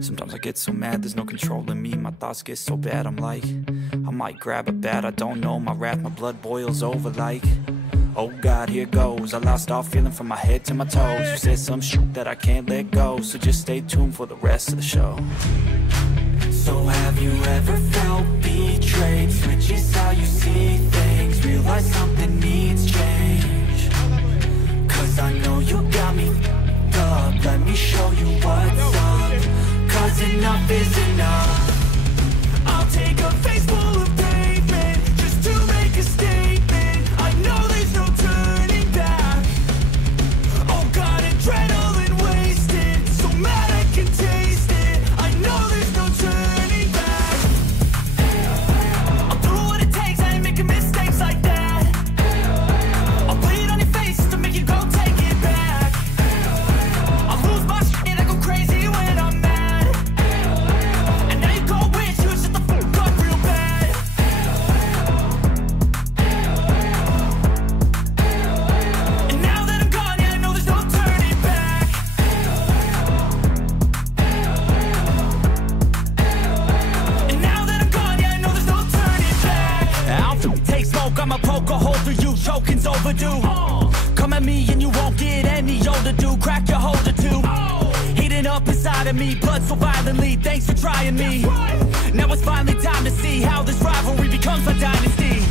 Sometimes I get so mad, there's no controlling me. My thoughts get so bad, I'm like, I might grab a bat, I don't know. My wrath, my blood boils over like, oh God, here goes. I lost all feeling from my head to my toes. You said some shit that I can't let go, so just stay tuned for the rest of the show. So have you ever felt betrayed? Switches how you see things, realize something needs change. Cause I know you got me f***ed up, let me show you what's up. Cause enough is enough. I'll take a face full of pavement just to make a statement. I know there's no turning back. Oh God, adrenaline wasted, so mad I can taste it. I know there's no turning back. I'll do what it takes, I ain't making mistakes like that. I'll bleed on your face to make you go take it back. I'll lose my shit and I go crazy when I'm mad. And now you go wish you shut the fuck up real bad. And now that I'm gone, yeah, I know there's no turning back. And now that I'm gone, yeah, I know there's no turning back. I'll take smoke, I'ma poke a hole through you, choking's overdue. Come at me and you won't get any older, dude. Crack your holder too. Heating up inside of me, blood so violently. Thanks for trying me. Now it's finally time to see how this rivalry becomes a dynasty.